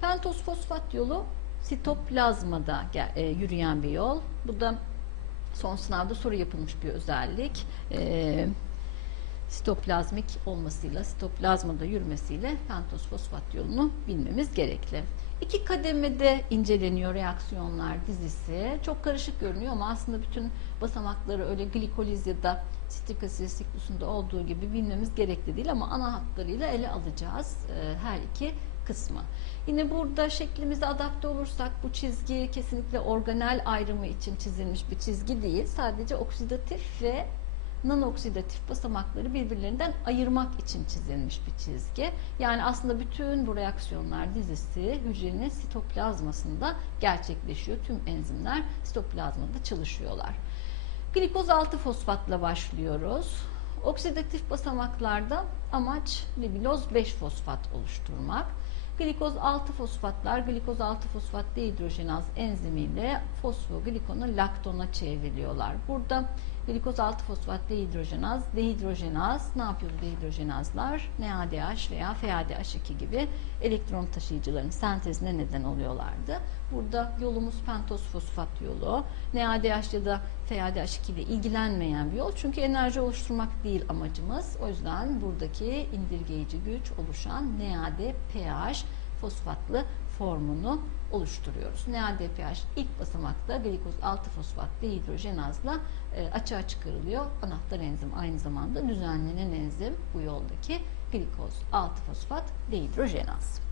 Pentoz fosfat yolu sitoplazmada e, yürüyen bir yol. Bu da son sınavda soru yapılmış bir özellik. E, sitoplazmik olmasıyla, sitoplazmada yürümesiyle pentoz fosfat yolunu bilmemiz gerekli. İki kademede inceleniyor reaksiyonlar dizisi. Çok karışık görünüyor ama aslında bütün basamakları öyle glikoliz ya da sitrik asit siklusunda olduğu gibi bilmemiz gerekli değil ama ana hatlarıyla ele alacağız e, her iki kısmı. Yine burada şeklimize adapte olursak bu çizgi kesinlikle organel ayrımı için çizilmiş bir çizgi değil. Sadece oksidatif ve non-oksidatif basamakları birbirlerinden ayırmak için çizilmiş bir çizgi. Yani aslında bütün bu reaksiyonlar dizisi hücrenin sitoplazmasında gerçekleşiyor. Tüm enzimler sitoplazmada çalışıyorlar. Glikoz 6 fosfatla başlıyoruz. Oksidatif basamaklarda amaç ribiloz 5 fosfat oluşturmak. Glikoz 6 fosfatlar glikoz 6 fosfat dehidrojenaz enzimiyle fosfoglikonu laktona çevriliyorlar. Burada glikoz 6 fosfat dehidrojenaz, dehidrojenaz ne yapıyor bu dehidrojenazlar? NADH veya FADH2 gibi elektron taşıyıcıların sentezine neden oluyorlardı. Burada yolumuz pentoz fosfat yolu. NADH ya da FADH2 ile ilgilenmeyen bir yol. Çünkü enerji oluşturmak değil amacımız. O yüzden buradaki indirgeyici güç oluşan NADPH fosfatlı formunu oluşturuyoruz. NADPH ilk basamakta glikoz 6 fosfat dehidrojenazla e, açığa çıkarılıyor. Anahtar enzim aynı zamanda düzenlenen enzim bu yoldaki glikoz 6 fosfat dehidrojenaz.